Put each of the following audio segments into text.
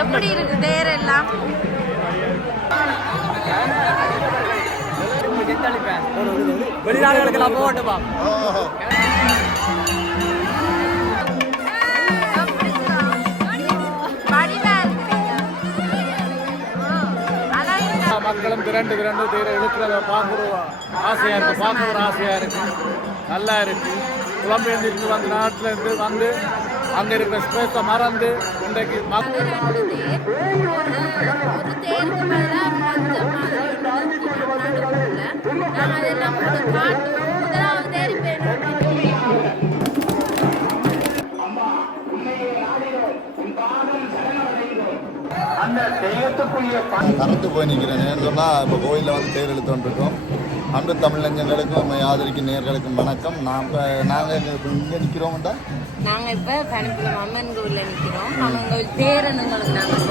எப்படி இருக்கு தேர் எல்லாம்? வெளிநாடுகளுக்கெல்லாம் போகட்டுமா? மக்களும் திரண்டு தேரை இழுக்கிறத பார்க்குற ஆசையா இருக்கு, பார்க்க ஒரு ஆசையா இருக்கு, நல்லா இருக்கு. புலம்பெயர்ந்து வந்து நாட்டில் இருந்து வந்து அங்கே இருக்கிற ஸ்பேஸை மறந்து இன்றைக்கு கறந்து போய் நிற்கிறேன். ஏன்னு சொன்னால் இப்போ கோயிலில் வந்து தேர் இழுத்துருக்கோம். அன்று தமிழ் நெஞ்சங்களுக்கும் ஆதரிக்கும் நேர்களுக்கும் வணக்கம். நாங்கள் இங்கே நிற்கிறோம்டா. நாங்கள் இப்போ பனப்புலம் அம்மன் கோவிலில் நிற்கிறோம். அம்மன் கோவில் தேரனுங்களுக்கு நாங்கள்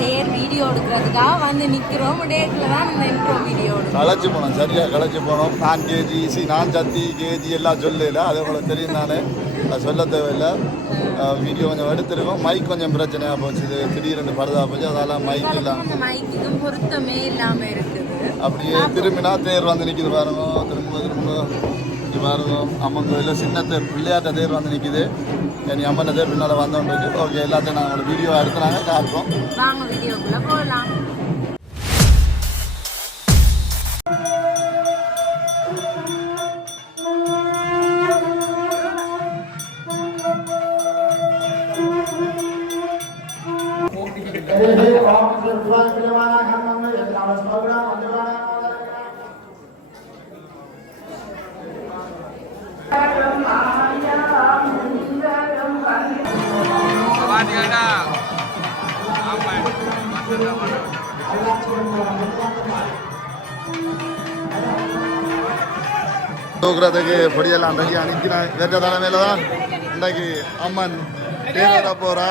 தேர் வீடியோ எடுக்கிறதுக்காக வந்து நிற்கிறோம். டேட்டில் தான் நம்ம நிற்கிறோம் வீடியோ களைச்சி போனோம், சரியாக களைச்சி போனோம். நான் சத்தி கேஜி எல்லாம் சொல்லல, அது உங்களுக்கு தெரியும். தானே அது சொல்ல தேவையில்லை. வீடியோ கொஞ்சம் எடுத்துருக்கோம். மைக் கொஞ்சம் பிரச்சனையாக போச்சு, இது திடீர்னு பரதா போச்சு, அதெல்லாம் மைக் இல்லாமல் மைக்கும் பொருத்தமே இல்லாமல் இருக்குது. அப்படியே திரும்பினா தேர் வந்து நிற்கிது பாருங்க. திரும்ப இங்கே பாருங்க. அம்மன் கோயிலில் சின்ன தேர், பிள்ளையாட்ட தேர் வந்து நிற்கிது. நீ அம்மன் தேர் பின்னால் வந்தோன்னு இருக்கு. ஓகே, எல்லாத்தையும் நாங்கள் வீடியோ எடுத்து நாங்கள் காட்டுறோம். வாங்க வீடியோக்குள்ளே போகலாம். தூக்குறதுக்கு பொடியெல்லாம் ரெடி அனுப்பினேன். வேற தலைமையில தான் இன்றைக்கு அம்மன் தேர போறா.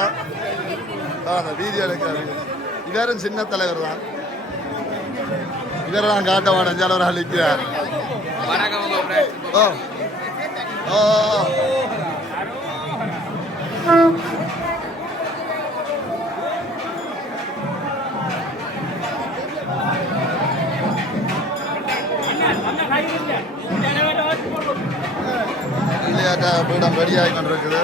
அந்த வீடியோ எடுக்கிறாரு. இவரும் சின்ன தலைவர் தான். இவரெல்லாம் காட்ட மாட்டேன் ஒரு அழிக்கிறார். ஓ ஓ விளையாட்ட பீடம் ரெடியாகி கொண்டிருக்குது.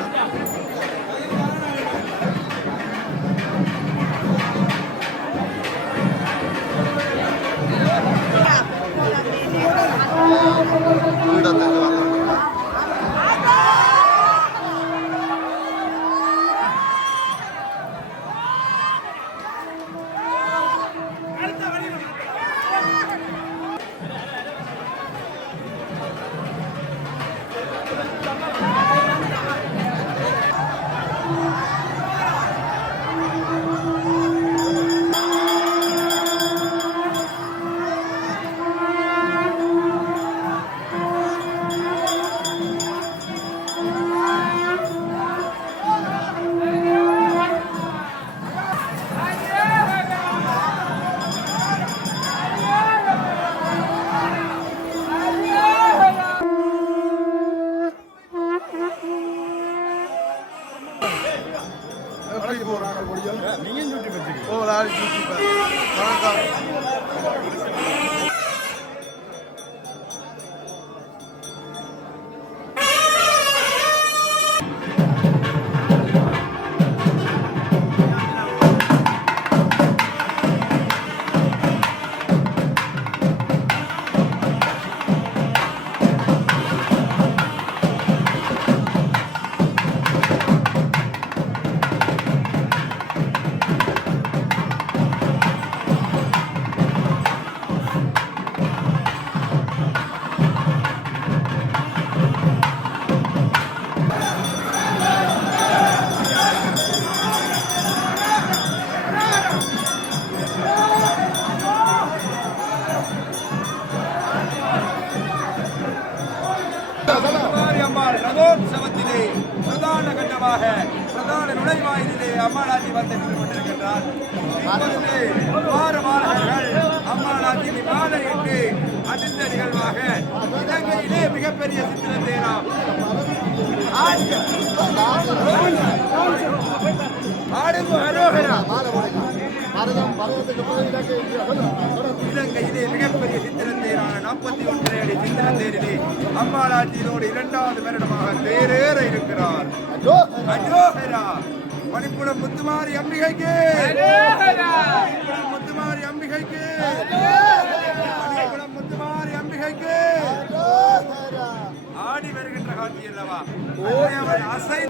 ரதோத்சவத்திலே பிரதான கட்டமாக பிரதான நுழைவாயிலே அம்மாளாட்சி வந்து நின்று கொண்டிருக்கின்றார். வாரவாளர்கள் அம்மாளாட்சியை மாலையிட்டு அணிந்த நிகழ்வாக இலங்கையிலே மிகப்பெரிய சித்திர தேராம் அம்மாளாட்சியோடு 2வது வருடமாக தேரேற இருக்கிறார். அஜோஹரா மணிப்புடம் முத்துமாரி அம்பிகைக்கு, முத்துமாரி அம்பிகைக்கு, மணிப்புடம் முத்துமாரி அம்பிகைக்கு. ஆடி வருகின்ற காட்சி அல்லவா அசை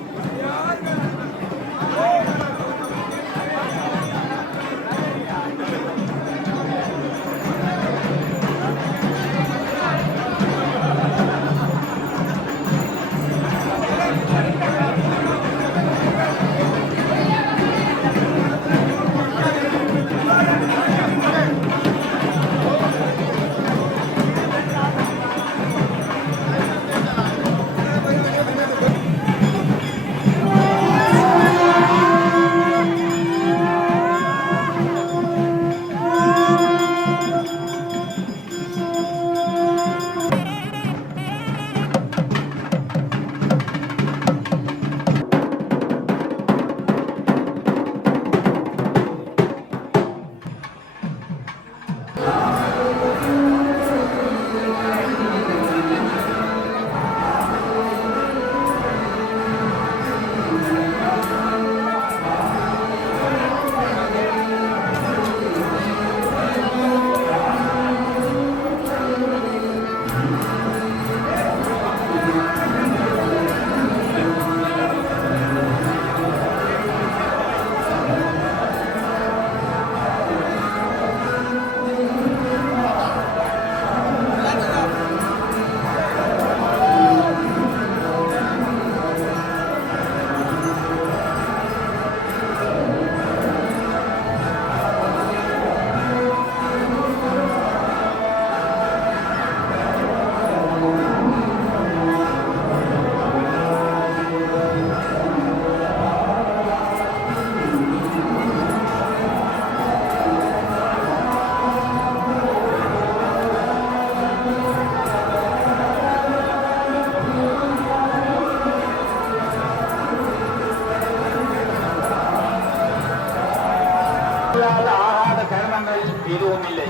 ஆகாத கர்மங்கள் எதுவும் இல்லை.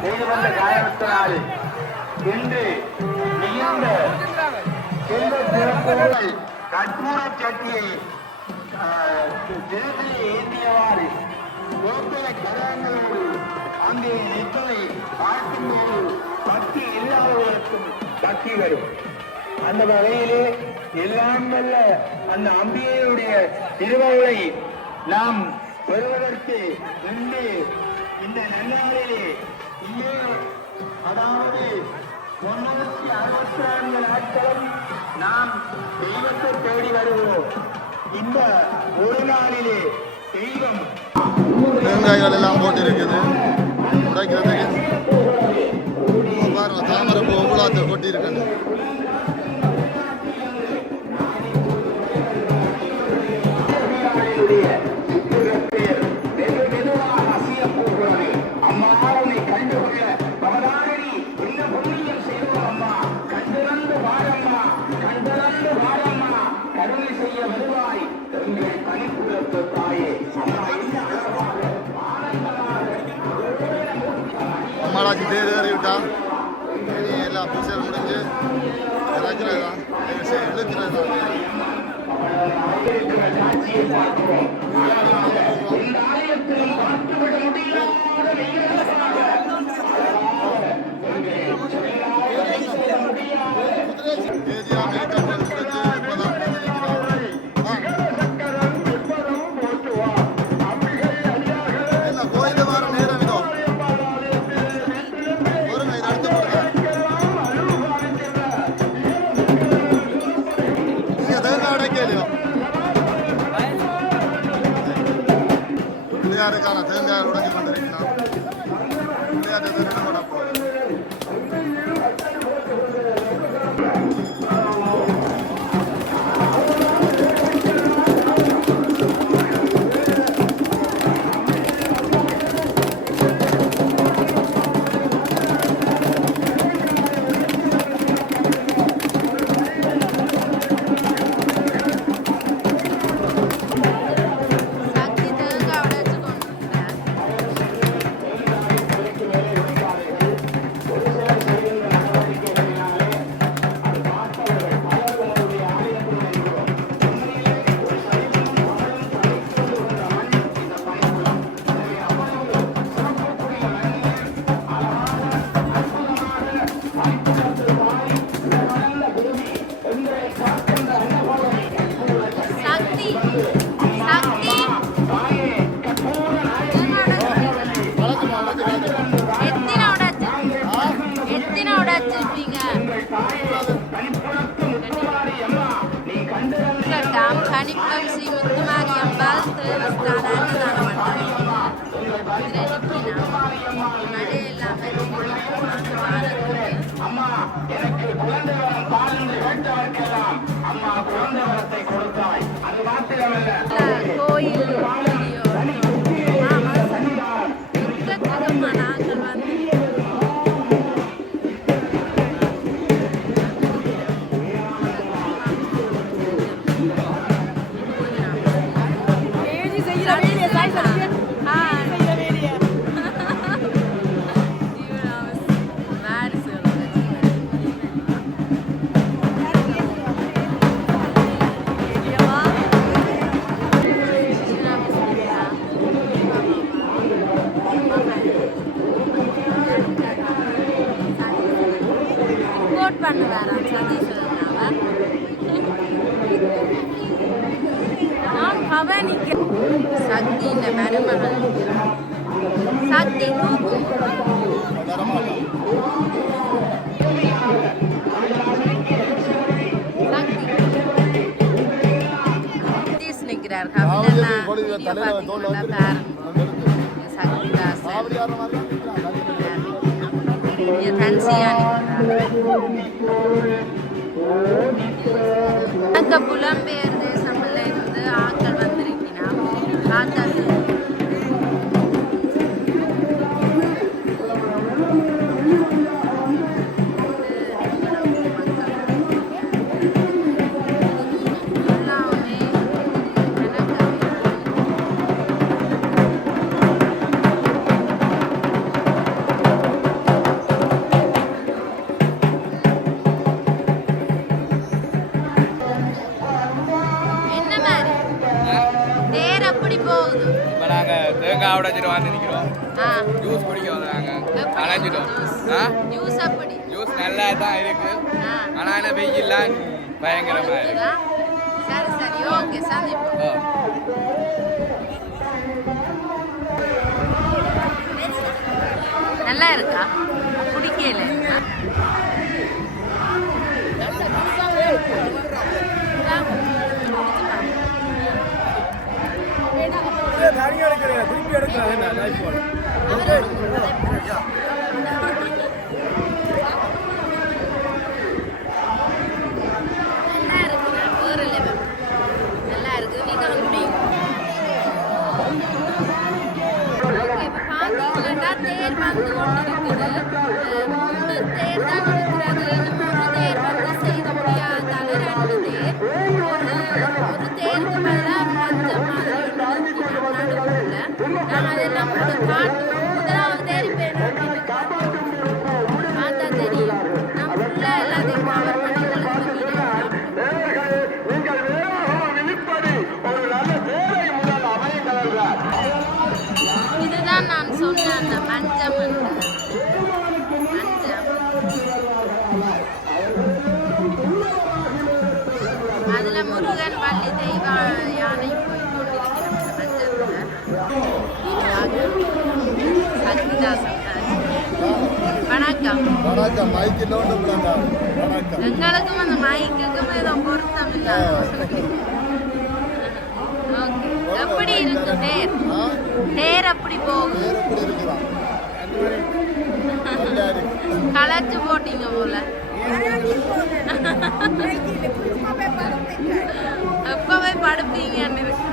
செய்து வந்த காரணத்தினால் இன்று மிகுந்த செல்வ சிறப்புகள் கற்பூர சட்டியை திருத்தியை ஏந்தியவாறு கோத்தல கரங்களோடு அங்கே நிற்பதை பார்க்கும்போது பக்தி இல்லாதவர்களுக்கும் பக்தி வரும். அந்த வகையிலே எல்லாம் வல்ல அந்த அம்பிகையுடைய திருவருளை நாம் பெறுவதற்கு இன்று இந்த நன்னாளிலே இங்கே அதாவது 364 நாட்களும் நாம் தெய்வத்தை தேடி வருகிறோம். இந்த ஒரு நாளிலே தெய்வம் தேங்காய்கள் எல்லாம் போட்டு இருக்குது உடைக்கிறதுக்கு. பாருங்க தாமரை பூ உலாத்தை கொட்டி இருக்குது. அம்மாளாச்சி தேர் ஏறி விட்டா எல்லாம் பூசை முடிஞ்சு இறக்குறது தான் இழுக்கிறது தான். பிள்ளையாருக்கான தேங்காய் உடைஞ்சு கொண்டிருக்கிறான். பிள்ளையார் திருவிழா போகுது. பனிப்புலம் ஸ்ரீ முத்துமாரி அம்பாள் தேவஸ்தான அன்னதான மண்டபம். மழை அம்மா எனக்கு குழந்தை வரம் தாழ்ந்து கேட்டவர்க்கெல்லாம் அம்மா குழந்தை வரத்தை கொடுத்தாய். அது மாத்திரமல்ல கோயில் நாங்கள் வந்து பண்ணுவாராம் சதீஸ்வரன். நான் பவனிக்க சக்தி இந்த மருமகள் சக்தி நிற்கிறார் புலம்பெயர் தேசம்ல இருந்து ஆட்கள் வந்திருக்கிறான். பார்த்தது தேங்காய் உடைச்சிட்டு வந்து நிற்கிறோம். ஜூஸ் குடிக்க வந்தாங்க. அலைஞ்சிட்டோம். ஜூஸ் அப்படி ஜூஸ் நல்லா தான் இருக்கு. ஆனால் என்ன வெயில்லாம் பயங்கரமா இருக்கு. சரி சரி ஓகே சந்திப்போம். நல்லா இருக்கா? குடிக்கல தண்ணி எடுக்கிறேன் திருப்பி எடுக்கிறேன் லைஃப் நல்லா இருக்கு. நீங்களும் முடியும். பார்த்தீங்கன்னா தேர் வந்து கொண்டிருக்குது. 3 தேர் தான் இருக்கிறது. 3 தேர் வந்து செய்த முடியாதால 2 தேர். ஒரு தேருக்கு மேலே பஞ்சம் மாதிரி நடுவுல நான் அதெல்லாம் காட்டுவோம். முதலாவது தேர் இப்போ பார்த்தா தெரியும். நான் ஃபுல்லாக எல்லாத்தையும் கவர் பண்ணி இதுதான் நான் சொன்ன அந்த மஞ்சம் அதுல முருகன் பள்ளி தெய்வ யானை போய் கொண்டிருக்கிற மஞ்சள். வணக்கம். எங்களுக்கும் அந்த மைக்குக்கும் ஏதோ பொருத்தம் இல்லாத. எப்படி இருக்கு தேர்? தேர் அப்படி போகுது. களைச்சு போட்டீங்க போல. எப்பவே படுப்பீங்கன்னு இருக்கு.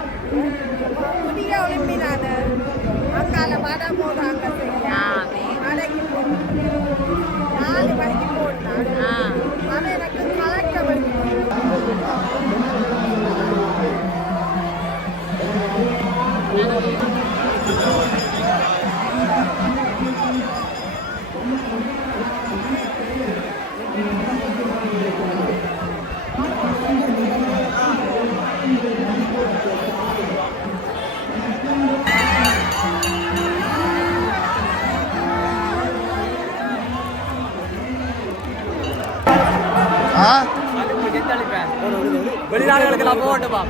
வெளிநாடுகளுக்கு போகட்டுமா?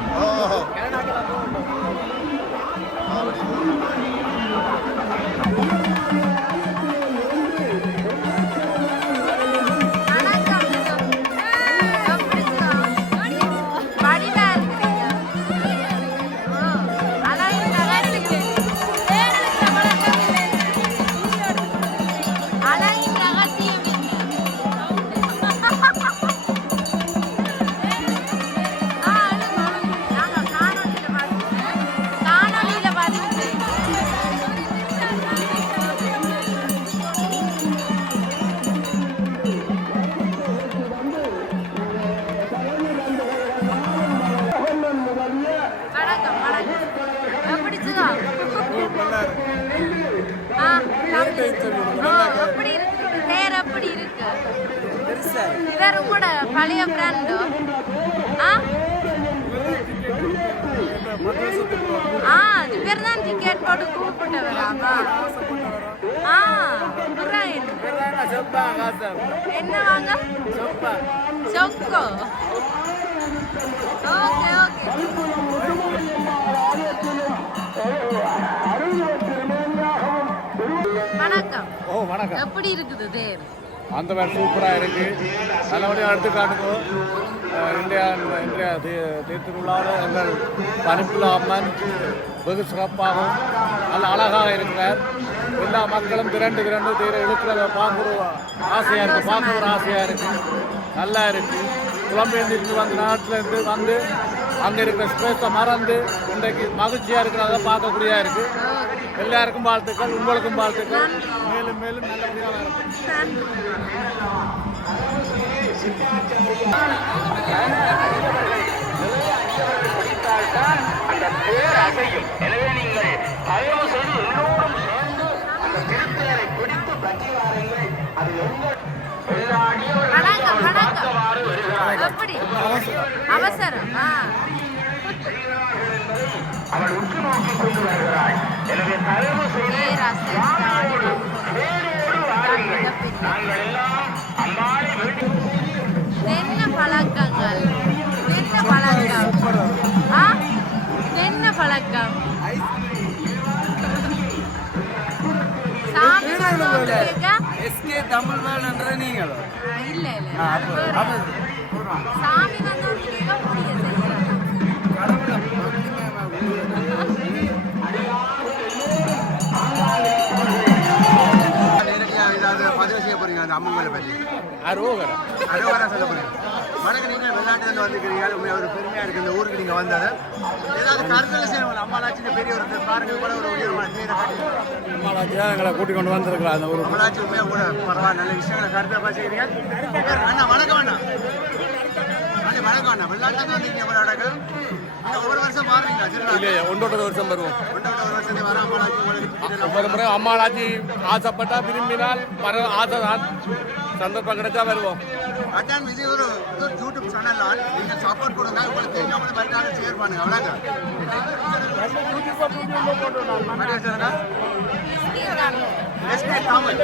எப்படி இருக்கு தேர் எப்படி இருக்கு இவர் கூட பழைய ஃப்ரெண்டு இவர் தான் டிக்கெட் போட்டு கூப்பிட்டவராமா என்ன வாங்க சொக்கோ ஓகே ஓகே வணக்கம் வணக்கம் எப்படி இருக்குது தேர் அந்த மாதிரி சூப்பராக இருக்கு நல்லபடியாக எடுத்து காட்டுங்க இந்தியா திருவிழாவில் எங்கள் பனிப்புல அம்மன் வெகு சிறப்பாகவும் நல்ல அழகாக இருக்கிறார் எல்லா மக்களும் திரண்டு தேரை இழுக்கிறத பார்க்குற ஆசையாக இருக்குது பார்க்க ஒரு ஆசையாக இருக்குது நல்லா இருக்குது புலம்பெயர்ந்து வந்த நாட்டிலேருந்து வந்து அங்கே இருக்கிற ஸ்பேஸை மறந்து இன்றைக்கு மகிழ்ச்சியாக இருக்கிறத பார்க்கக்கூடியதா இருக்குது எல்லாருக்கும் வாழ்த்துக்கள் உங்களுக்கும் வாழ்த்துக்கள் மேலும் மேலும் நல்லபடியாக இருக்கும் அந்த தேர் அசையும். எனவே நீங்கள் தயவு செய்து எல்லோரும் சேர்ந்து அந்த திருத்தேரை பிடித்து பற்றி வாருங்கள். அது எப்படி அவசரம் அவள் உற்று நோக்கி கொண்டு வருகிறாள். எனவே தயவு செய்து நாங்கள் எல்லாம் அம்பாளை வேண்டி தென்ன பழக்கங்கள் தென்ன பழக்கம் சாமி எஸ்கே தமிழ் வேணுன்ற நீங்கள் இல்ல சாமி வந்து பதிவு செய்ய போறீங்க அந்த அம்மங்களை பற்றி அரோகரா சொல்ல போறீங்க. வணக்கம், நீங்கள் வெளிநாட்டுல வந்துக்கிறீங்க, ஒரு பெருமையா இருக்கு இந்த ஊருக்கு நீங்க வந்தது. ஏதாவது கருத்துல செய்யணும் அம்மாளாச்சின்னு பெரிய ஒரு பாருங்க கூட ஒரு உயர்வான தேரை அம்மாளாச்சி தான் எங்களை கூட்டிக் கொண்டு வந்திருக்கிறா அந்த ஒரு அம்மாளாச்சி உண்மையா கூட பரவாயில்ல, நல்ல விஷயங்களை கருத்துல பேசுகிறீங்க. அண்ணா வணக்கம் அண்ணா. அண்ணா வணக்கம் அண்ணா. வெளிநாட்டுல வந்தீங்க உங்களோட ஒவ்வொரு வருஷம் மாறுறீங்களா? இல்லையே ஒன்றொரு வருஷம் வருவோம். ஒரு வருஷத்துக்கு வர அம்மாளாச்சி உங்களுக்கு ஒவ்வொரு முறை அம்மாளாச்சி ஆசைப்பட்டா விரும்பினால் வர ஆசை தான் சந்தர்ப்பம் கிடைச்சா வருவோம். அதான் விஜய் ஒரு யூடியூப் சேனல் நீங்க சப்போர்ட் கொடுங்க, உங்களுக்கு தெரிஞ்சவங்க மறுநாள் ஷேர் பண்ணுங்க. அவ்வளோங்க எஸ்கே தமிழ்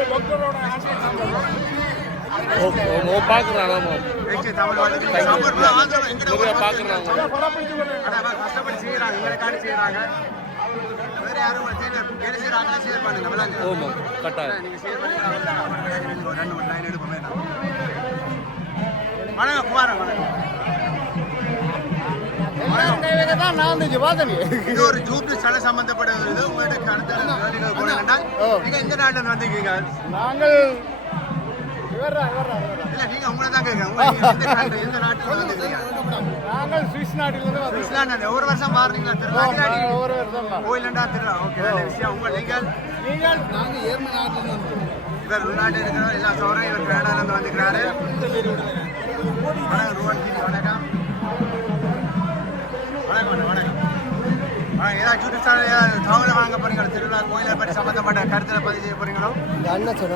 பார்க்குறாங்க எஸ்கே தமிழ் வந்து சப்போர்ட் பார்க்குறாங்க கஷ்டப்பட்டு செய்யறாங்க, எங்களுக்காண்டி செய்யறாங்க. வேற யாரும் என்ன செய்யறாங்க ஷேர் பண்ணுங்க. அவ்வளோங்க ஆமாம் கட்டாயம் நீங்க ஷேர் பண்ணி ரெண்டு மூணு லைன் எடுப்போமே. வணக்கம் குமாரன். இது ஒரு யூடியூப் சேனல் சம்பந்தப்பட்ட இது. உங்கள்கிட்ட அடுத்த நீங்க எந்த நாட்டில் வந்திருக்கீங்க? நாங்கள் இல்ல நீங்க உங்களை தான் கேட்கறேன். எந்த நாட்டில் வந்திருக்கீங்க? நாங்கள் சுவிஸ் நாட்டிலிருந்து சுவிட்சர்லாந்து. ஒரு வருஷம் மாறுறீங்களா? ஒரு வருஷம் கோயிலண்டா திருவிழா. ஓகே, நல்ல விஷயம். உங்க நீங்கள் நாங்கள் ஏர்ம நாட்டிலிருந்து இவர் உள்நாட்டில் இருக்கிற எல்லா சோறையும் இவர் கனடாலேருந்து வந்துக்கிறாரு. வணக்கம் ருவன் ஜி. வணக்கம் வணக்கம் வணக்கம். ஏதாவது யூடியூப் சேனல் ஏதாவது தகவலை வாங்க போறீங்களா? திருவிழா கோயிலை பற்றி சம்பந்தப்பட்ட கருத்தில் பதிவு செய்ய போறீங்களோ? அண்ணன் சொல்லு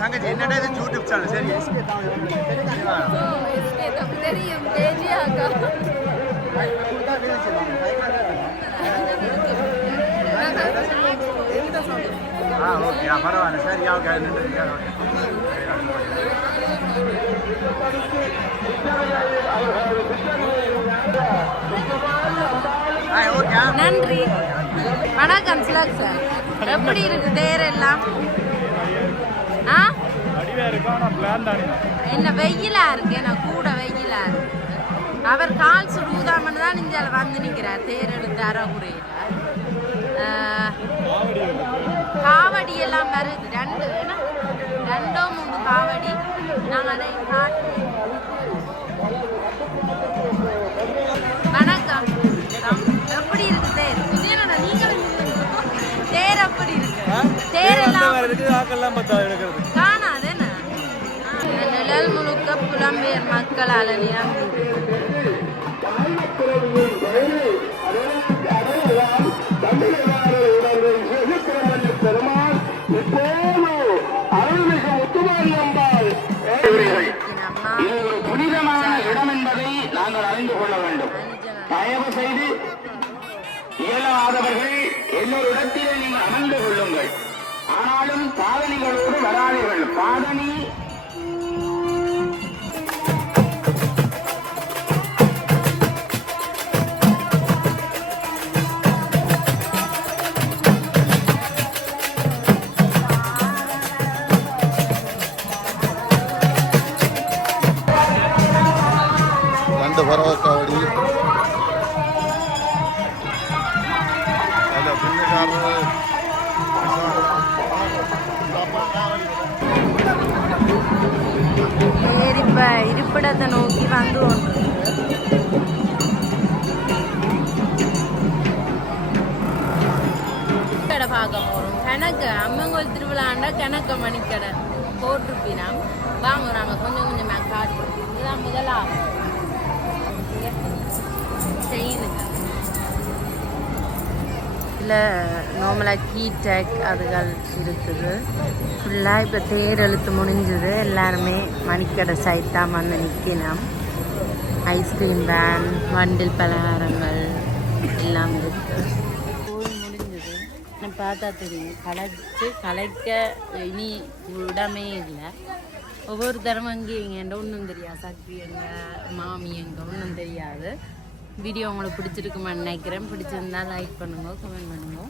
தங்கச்சி என்னடா இது யூடியூப் சேனல்? சரி தெரியும் தேஜியாக்கா ஓகே பரவாயில்ல. சரி ஓகே. நன்றி. வணக்கம் சிலக் சார். எப்படி இருக்கு தேர் எல்லாம்? என்ன வெயிலா இருக்கு? என்ன கூட வெயிலா இருக்கு. அவர் கால் சுடுதாமன்னு தான் இங்கே வந்து நிற்கிறார் தேர் எடுத்து அறகுறையில். காவடி எல்லாம் வருது. ரெண்டோ மூணு காவடி. நாங்கள் அதை வணக்கம். எப்படி இருக்கு தேர்? நீங்களும் தேர் எப்படி இருக்கு? தேர் எல்லாம் காணாது. என்ன நிழல் முழுக்க புலம்பெயர் மக்களால் நிரம்பி நாங்கள் அறிந்து கொள்ள வேண்டும். தயவு செய்து இயலாதவர்கள் எல்லோரு இடத்திலே நீங்கள் அமர்ந்து கொள்ளுங்கள். ஆனாலும் பாதணிகளோடு வராதீர்கள். பாதணி ரெண்டு பறவைக்காவடி அதில் பிள்ளைக்காரர் இப்ப இருப்பிடத்தை நோக்கி வந்து கொண்டு கடை பார்க்க போறோம். கணக்கு அம்மங்கோல் திருவிழாண்டா கணக்கு மணிக்கடை போட்டிருப்பினாம். வாங்க நாம கொஞ்சம் கொஞ்சமா காட்டு. இதுதான் முதலாகும் செயினுங்க. இதில் நார்மலாக கீ டேக் அதுகள் இருக்குது. ஃபுல்லாக இப்போ தேர் எழுத்து முடிஞ்சுது. எல்லாருமே மணிக்கடை சைட் தான் வந்து நிற்கணும். ஐஸ்கிரீம் வேன், வண்டில் பலகாரங்கள் எல்லாம் இருக்குது. போய் முடிஞ்சது. நான் பார்த்தா தெரியும் கலைக்க இனி இடமே இல்லை. ஒவ்வொரு தரம் அங்கே எங்கேண்ட ஒன்றும் தெரியாது. சக்தி எங்க மாமி எங்கே ஒன்றும் தெரியாது. வீடியோ உங்களுக்கு பிடிச்சிருக்குமான்னு நினைக்கிறேன். பிடிச்சிருந்தா லைக் பண்ணுங்க, கமெண்ட் பண்ணுங்க,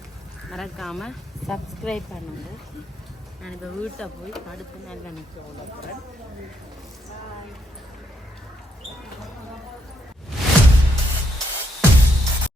மறக்காமல் சப்ஸ்கிரைப் பண்ணுங்க. நான் இப்போ வீட்டை போய் அடுத்து நான் நினைக்க போகிறேன்.